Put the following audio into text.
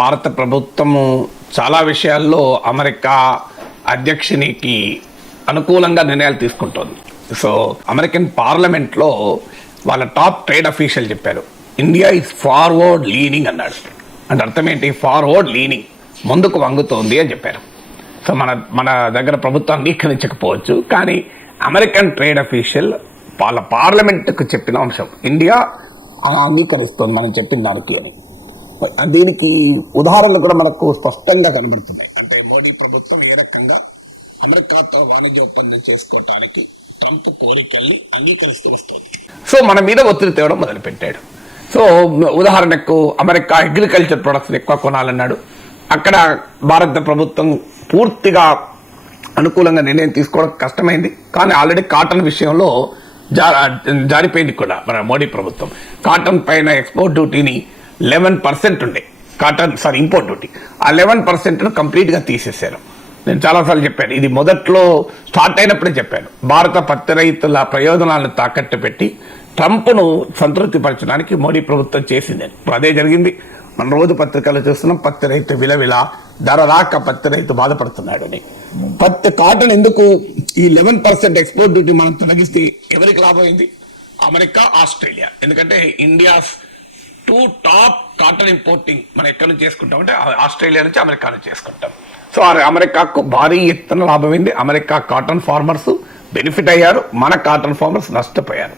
భారత ప్రభుత్వము చాలా విషయాల్లో అమెరికా అధ్యక్షునికి అనుకూలంగా నిర్ణయాలు తీసుకుంటోంది. సో అమెరికన్ పార్లమెంట్లో వాళ్ళ టాప్ ట్రేడ్ అఫీషియల్ చెప్పారు, ఇండియా ఈజ్ ఫార్వర్డ్ లీనింగ్ అన్నాడు. అంటే అర్థం ఏంటి? ఫార్వర్డ్ లీనింగ్, ముందుకు వంగుతోంది అని చెప్పారు. సో మన దగ్గర ప్రభుత్వం అంగీకరించకపోవచ్చు, కానీ అమెరికన్ ట్రేడ్ అఫీషియల్ వాళ్ళ పార్లమెంట్కు చెప్పిన అంశం ఇండియా అంగీకరిస్తుంది మనం చెప్పిన దానికి అని. దీనికి ఉదాహరణలు కూడా మనకు స్పష్టంగా కనబడుతున్నాయి. అంటే మోడీ ప్రభుత్వం ఏ రకంగా అమెరికాతో వాణిజ్య ఒప్పందం చేసుకోవటానికి ట్రంప్ కోరికల్ని అంగీకరిస్తూ వస్తుంది. సో మన మీద ఒత్తిడి తేవడం మొదలుపెట్టాడు. సో ఉదాహరణకు అమెరికా అగ్రికల్చర్ ప్రొడక్ట్స్ ఎక్కువ కొనాలన్నాడు. అక్కడ భారత ప్రభుత్వం పూర్తిగా అనుకూలంగా నిర్ణయం తీసుకోవడం కష్టమైంది. కానీ ఆల్రెడీ కాటన్ విషయంలో జారిపోయింది కూడా మన మోడీ ప్రభుత్వం. కాటన్ పైన ఎక్స్పోర్ట్ డ్యూటీని 11% ఉండే ఇంపోర్ట్ డ్యూటీ, ఆ 11% కంప్లీట్గా తీసేశారు. నేను చాలాసార్లు చెప్పాను, ఇది మొదట్లో స్టార్ట్ అయినప్పుడే చెప్పాను. భారత పత్తి రైతుల ప్రయోజనాలను తాకట్టు పెట్టి ట్రంప్ను సంతృప్తిపరచడానికి మోడీ ప్రభుత్వం చేసిందని. ఇప్పుడు అదే జరిగింది. మన రోజు పత్రికలు చూస్తున్నాం, పత్తి రైతు విలవిల ధర రాక పత్తి రైతు బాధపడుతున్నాడు అని. కాటన్ ఎందుకు ఈ 11% ఎక్స్పోర్ట్ డ్యూటీ మనం తొలగిస్తే ఎవరికి లాభం అయింది? America, Australia. ఎందుకంటే ఇండియాస్ 2 టాప్ కాటన్ ఇంపోర్టింగ్ మనం ఎక్కడి నుంచి చేసుకుంటాం అంటే ఆస్ట్రేలియా నుంచి అమెరికా నుంచి చేసుకుంటాం. సో అమెరికాకు భారీ ఎత్తున లాభమైంది. అమెరికా కాటన్ ఫార్మర్స్ బెనిఫిట్ అయ్యారు, మన కాటన్ ఫార్మర్స్ నష్టపోయారు.